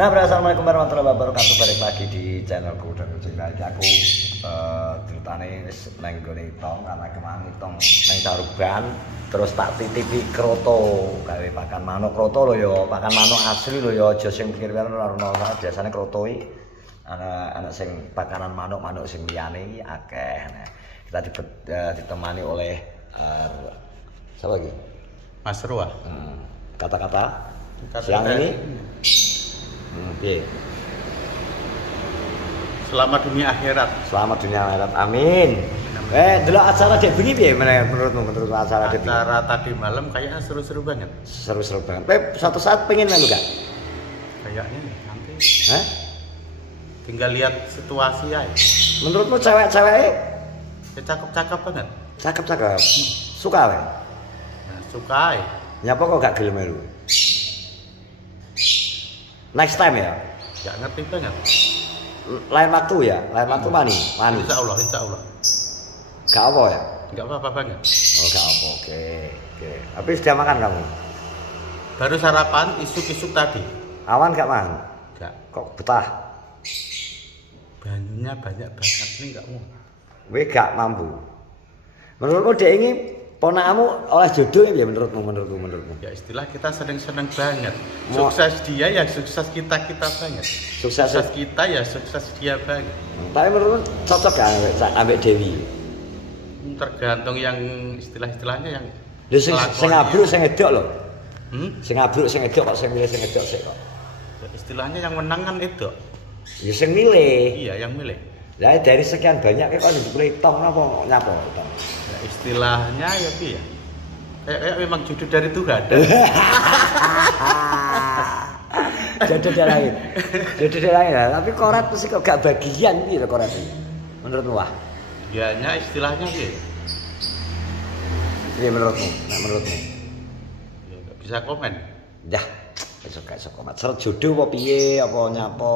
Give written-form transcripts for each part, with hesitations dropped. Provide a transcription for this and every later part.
Nah, assalamualaikum warahmatullahi wabarakatuh. Balik lagi di channelku dan channel aku. Ceritane wis nang gone tong karena kemangi tong nang Caruban, terus tak titipi kroto, gawe pakan manuk kroto lho ya, pakan manuk asli lho ya, aja sing pikir-pikir ora ono. Biasane kroto iki ana sing pakanan manuk sing liyane iki akeh. Nah, kita ditemani oleh siapa lagi? Mas Ruah. Kata-kata siang ini. Oke. Selamat dunia akhirat. Selamat dunia akhirat. Amin. Delok acara dek bengi piye menurut acara dek bengi? Acara tadi malam kayaknya seru-seru banget. Seru-seru banget. Suatu saat pengen melu gak? Kayaknya nanti. Hah? Tinggal lihat situasi aja. Menurutmu cewek-cewek cakep-cakep banget. Cakep-cakep. Suka wae. Nah, suka aja. Nyapa kok gak gelem melu? Next time ya? Gak ngerti banget. Lain waktu ya? Lain waktu mani? Insya Allah. Gak apa ya? Gak apa-apa banget. Oh gak apa, oke. Tapi sudah makan kamu? Baru sarapan, isuk-isuk tadi. Awan gak makan? Gak. Kok betah? Banyunya banyak banget nih gak mau. Gue gak mampu. Menurutmu dia ini ponakamu oleh jodoh ya menurutmu? Ya istilah kita seneng-seneng banget. Sukses dia ya sukses kita banget. Sukses kita ya sukses dia banget. Tapi menurutmu cocok gak ambek Dewi? Tergantung yang istilahnya yang sing abruk sing edok lho. Sing abruk sing edok kok sing milih sing edok sik kok. Ya, istilahnya yang menang kan itu. Ya sing milih. Iya, yang milih. Lah dari sekian banyak kok dipilih tong apa nyapa tong. Ya, istilahnya ya piye ya? Kayak memang jodoh dari Tuhan. Jodoh dari langit. Tapi korat mesti kok gak bagian gitu korat ini. Menurutmu wah? Dianya istilahnya piye? Iya menurutmu? Menurutmu? Ya gak bisa komen. Dah, gak iso komen. Seret jodoh apa piye apa nyapa?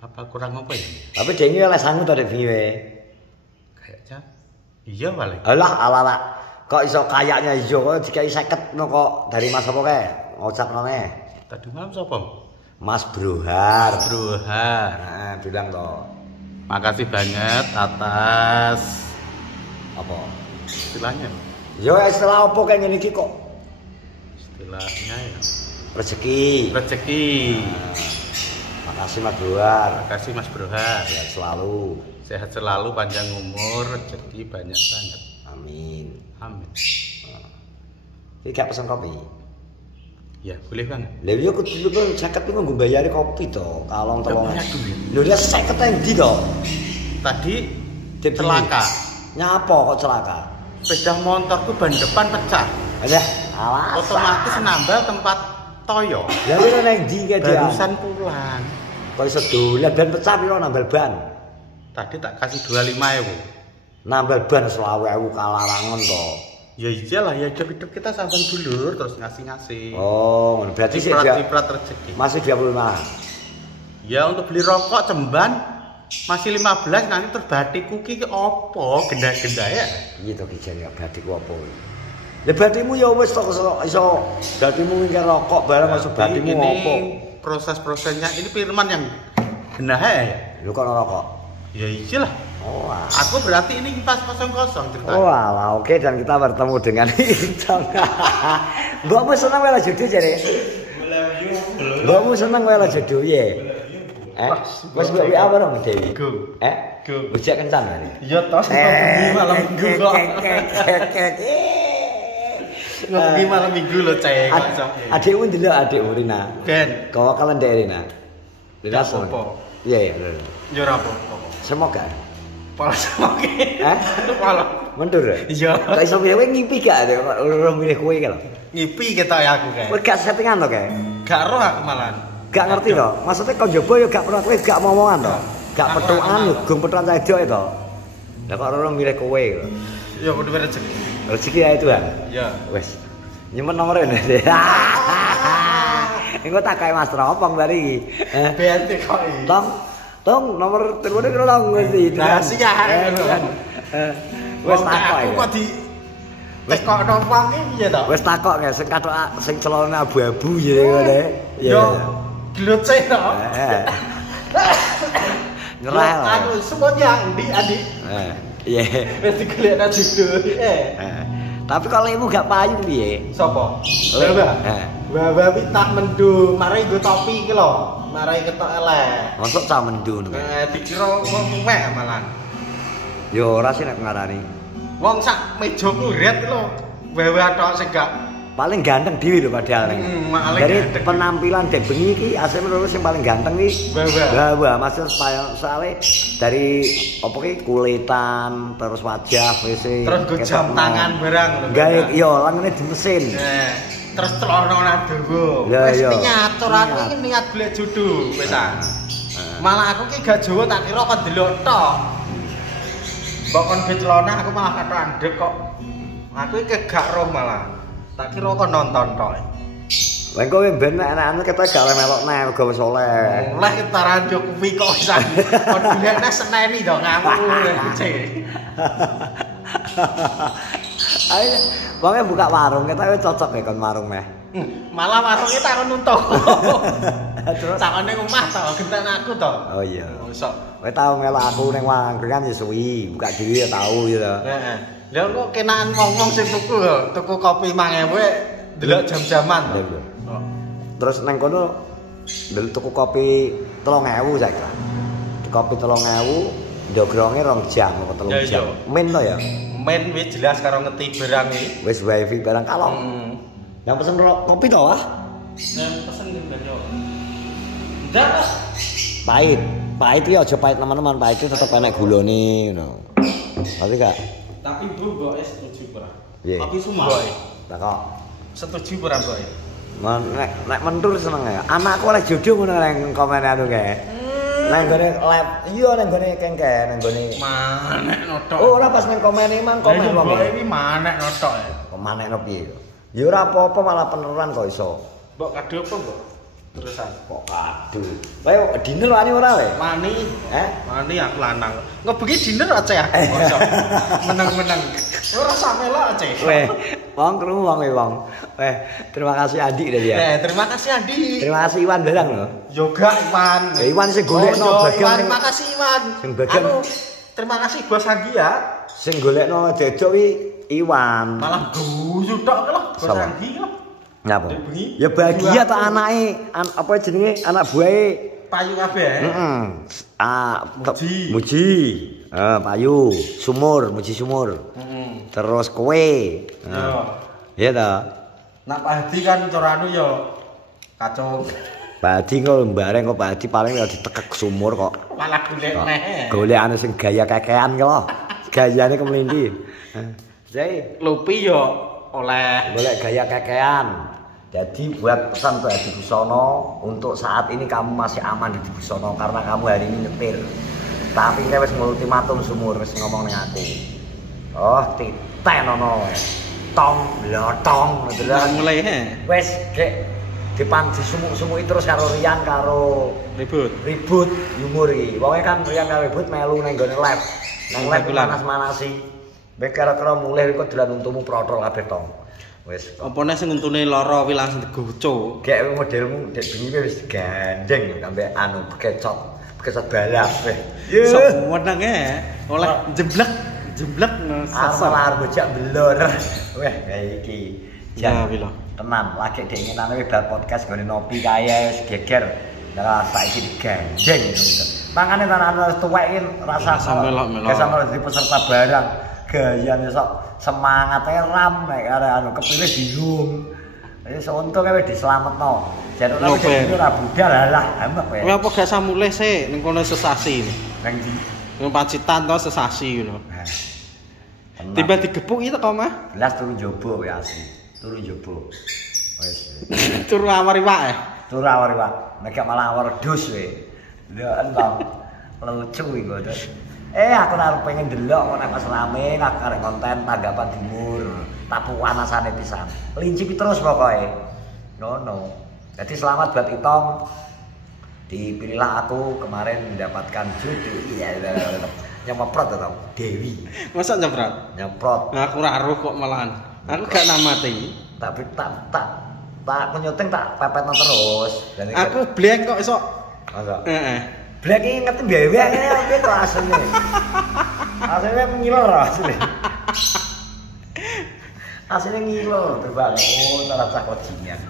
Apa kurang apa ya? Tapi dia ini oleh sangu tadi piye? Kayaknya iya balik. Alah. Kok iso kayaknya iya kok dikai 50 no kok dari Mas apa kae? Ngocapno ne. Tadi malam sapa? Mas Brohar. Nah, bilang toh. Makasih banget atas apa? Istilahnya. Yo istilah apa kayak ngene iki kok? Istilahnya ya rezeki. Makasih Mas Brohar. Makasih Mas Brohar. Sehat selalu. Sehat selalu, panjang umur, rezeki banyak banget. Amin. Iki gak pesen kopi. Ya, boleh banget. Lah yo kudu kan 50 ku nggo bayari kopi to, kalong telung. Lho dia 50 endi to? Tadi celaka. Nyapa kok celaka? Sepeda motorku ban depan pecah. Alah, awas. Otomatis nambah tempat toyo. Lah lho nang ndi ke dia? Barusan pulang. Kok iso dolan ban pecah piro nambal ban? Tadi tak kasih 25.000. Nambal ban 20.000 kalarangan to. Ya iyalah ya hidup kita sahabat dulur terus ngasih. Oh, berarti sih ciprat rezeki. Masih 25. Ya untuk beli rokok cemban masih 15 nanti terus batikku ki opo genda-genda ya. Iya to ki jane batikku opo. Lah batikmu ya wis to iso batikmu ngene rokok barang masuk batikmu opo. Proses-prosesnya ini Firman yang genah ya. Lu kok rokok? Ya iyalah. Oh, aku berarti ini pas kosong-kosong ceritanya. Oh, alah, oke dan kita bertemu dengan Itong. Mbokmu seneng wae jodoh jare. Mbokmu seneng wae jodoh ye. Wis mbok WA apa dong Dewi? Go. Go. Bujak kencan bare. Iya tos malam minggu kok. Ngopi malam minggu lho cek. Adikmu ndelok adikmu Rina. Ben. Kau kalian ndek Rina. Rina apa? Iya. Yo ora apa. Semoga. Pala semoga. Pala. Mundur. Iya. Kok iso kowe ngipi gak ora milih kowe iki lho. Ngipi ketok ya aku kae. Kowe gak settingan to kae? Gak roh aku malan. Gak ngerti to. Maksudnya kok njaba ya gak pernah kowe gak omongan to. Gak petukan gung petukan cedok to. Lah kok ora milih kowe lho. Ya kudu rezeki. Rezeki ya Tuhan. Ya. Wes. Nyimpen nomor ini. Engko tak kae Mas Tropong bari iki. BNT kok iki. Tong nomor teleponnya kira dong mesti. Rahasia. Wes takok iki. Kok di tes kok nompang iki ya to? Wes takok ya sing kathok sing celana abu-abu ya ngene. Yo Gelut sih to. Ngerah. Anu semuanya ndi Adi? Iya. Wis digelekno judul. Tapi kalau ibu gak payu piye? Sopo? Bawa pitah mendung, marai nggo topi iki lho. Marai ketok elek. Masuk cah mendung. Dikira wong wek malah. Yo ora sih nek ngarani. Wong sak meja kuret lho. Bawa tok sing gak paling ganteng dhewe lho padahal ning. Dari penampilan dek bengi iki asli menurut sing paling ganteng iki Bawa maksud soalnya dari apa ki kulitan terus wajah wis terus go jam tangan barang lho. Gawe yo langene di mesin. Terus celana dawa. Wis nyatur aku iki niat golek jodoh wisan. Malah aku ki gak Jawa tak kira kon delok tok. Mbok kon ge celana aku malah katok andek kok. Aku iki gak roh malah. Tak kira kok nonton tok. Lah kowe ben anak-anak kita gak oleh melok nek uga wis oleh. Oleh ketaran Jokowi kok pisan. Kon golekne seneni to ngawur. Ayo, wonge buka warung kita wis cocok ya kon warung meh. Malah warungnya tak nuntuk. Terus takone omah to, genten aku to. Oh iya. Sok. Kowe tau melok aku ning warung kan ya suwi, buka dhewe ya tau ya to. Heeh. Lah kok kenaan ngomong sing tuku kopi 5.000 delok jam-jaman to. Terus nang kono delok tuku kopi 3.000 saiki. Kopi 3.000 ndogronge 2 jam apa 3 jam. Men to ya. Men wis jelas karo ngeti barang iki. Wis wifi barang kalong. Yang pesen kopi to ah? Yang pesen yo. Ndak. Pahit. Pahit iki aja pahit teman-teman, pahit itu tetep enek gulone ngono. Ngerti gak? Tapi Bu mbok setuju ora? Kopi semua. Tak kok. Setuju ora mbok? Nek mentur seneng ya. Anakku oleh jodoh ngono nang komen anu kae. Nang gone live, iya nang gone kengke, nang gone. Manek notok. Oh, ora pas nang komen mang komen wong. Mbok iki manek notok. Manekno piye? Ya ora apa-apa malah peneran kok iso. Mbok kado apa, Mbok? Terusan kok kado. Kowe dinner wani ora we? Mani. Mani aku lanang. Ngebengi dinner aja aku. Meneng-meneng. Ora sampe lho aja. Weh, wong krungu wong wong. Terima kasih Adi deh ya. Terima kasih Adi. Terima kasih Iwan barang lho. Yoga Iwan. Iwan sing golekno bagian. Terima kasih Iwan. Sing bagian. Terima kasih Bos Anggi ya. Sing golekno dedok wi Iwan. Malah guyu tok lho Bos Anggi lho. Ngapa? Ya bahagia ta anake, apa jenenge anak buahe payu kabeh. Heeh. Muji. Payu, sumur, muji sumur. Terus kowe. Iya ta. Nak Pak Hadi kan coranu ya kacung. Pak Hadi kok bareng kok Pak Hadi paling ya ditekek sumur kok. Malah golek neh. Golekane sing gaya kekean ki lho. Gayane kemlindi. Jadi Lupi yo oleh golek gaya kekean. Jadi buat pesan Pak Hadi Busono untuk saat ini kamu masih aman di Busono karena kamu hari ini nyetir. Tapi kowe wis ultimatum sumur wis ngomong ning aku. Oh, titen ono. Tong blotong ngono lho. Mulai he. Wis gek dipanci sumuk-sumuki terus karo Rian karo ribut humor iki. Wonge kan Rian karo ribut melu ning gone live. Nang live panas-manasi. Mek kira-kira mulih kok dolan untumu protol kabeh tong. Wis opone sing untune lara wi langsung digoco. Gek modelmu dek bengi wis digandeng sampe anu bekecot balap weh. Sok menenge oleh jemblek asal arep bojak belor. Weh kayak iki. Ya wi lho. Tenan lagi deinginane wis bar podcast gone nopi kae wis geger. Nah saiki digandeng. Mangane tanah tuwek iki rasa melok-melok. Gak sampe dadi peserta barang. Gayane sok semangatnya ram nek arek anu kepilih bingung. Wis untung kowe dislametno. Jan ora ora budal lah ambek kowe. Kowe apa gak samulih sik ning kono sesasi ini? Nang ndi? Ning Pacitan to sesasi ngono. Tiba digebuk iki kok mah? Gelas turu njaba kowe asli. Turu njaba. Wis. Turu awar iwak. Turu awar iwak. Nek malah awar dus kowe. Lha entang. Lucu iku to. Aku arep pengen delok nek pas rame arek konten tanggapan timur. Tak puanasane pisan. Lincip terus pokoke. No. Jadi selamat buat Itong. Dipilihlah aku kemarin mendapatkan jodoh. Iya. Nyeprot to, Dewi. Masa nyeprot? Nyeprot. Nah, aku ora aruh kok malahan. Aku gak namati. Tapi tak Tak nyuting tak pepetno terus. Aku blek kok iso. Masa? Heeh. Blek iki ngerti mbewek ngene to asline. Asline ngiler asline. Asline ngiler terbang. Oh, terasa kojingan.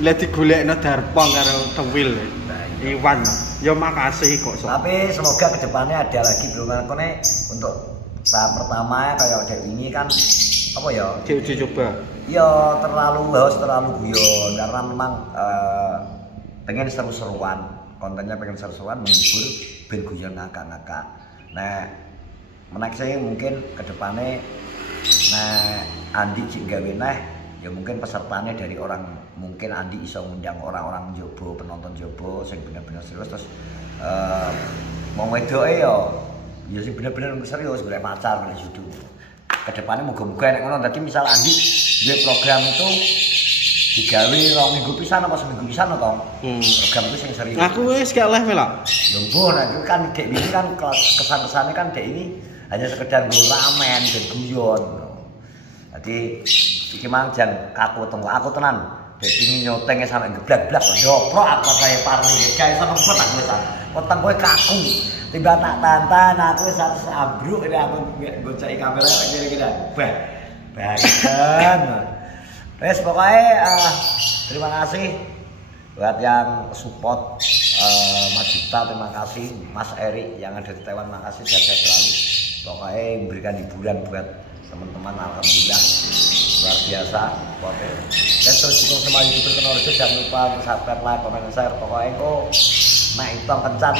Lah digolekno Darpong karo Tewil. Iwan. Ya makasih kok. Tapi semoga kedepannya ada lagi bro kone untuk tahap pertama kayak kayak ini kan apa ya? Uji coba. Ya terlalu guyon karena memang pengen seru-seruan, kontennya pengen seru-seruan menghibur ben guyon ngakak-ngakak. Nah, menaik saya mungkin kedepannya nah Andi cik gawe nah ya mungkin pesertanya dari orang mungkin Andi iso ngundang orang-orang jobo penonton jobo sing bener-bener serius terus mau wedoke ya sing bener-bener serius golek pacar golek judu. Kedepannya moga-moga enak ngono. Dadi misal Andi duwe program itu digawe 2 minggu pisan apa seminggu pisan to. Program itu sing serius. Aku wis gak leh melok. Ya mbon itu kan dek ini kan kesan-kesannya kan dek ini hanya sekedar ramen dan guyon. Jadi iki mang jan kaku tengok aku tenan. Dek pingin nyotenge sampe geblak-blak joprok apa saya parni guys sama petak wis. Weteng kowe kaku. Tiba tak tantan aku satu ambruk ini aku gocai kamera kira-kira bahkan wes pokoknya terima kasih buat yang support Mas Dita, terima kasih Mas Eri yang ada di Taiwan, makasih sehat selalu pokoknya memberikan hiburan buat teman-teman, alhamdulillah luar biasa pokoknya dan terus dukung sama youtuber Kenorjo, jangan lupa subscribe, like, komen, share pokoknya kok naik hitung kencan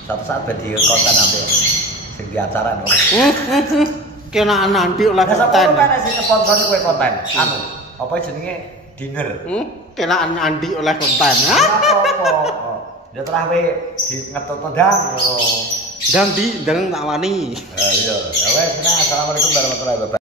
satu saat badi konten nanti sing di acara no. Kena nanti oleh konten. Kan sing sponsor kowe konten. Anu, apa jenenge dinner. Kena Andi oleh konten. Apa? Ya terah we di ngetut ndang ngono. Ndang tak wani. Iya. Ya wes, assalamualaikum warahmatullahi wabarakatuh.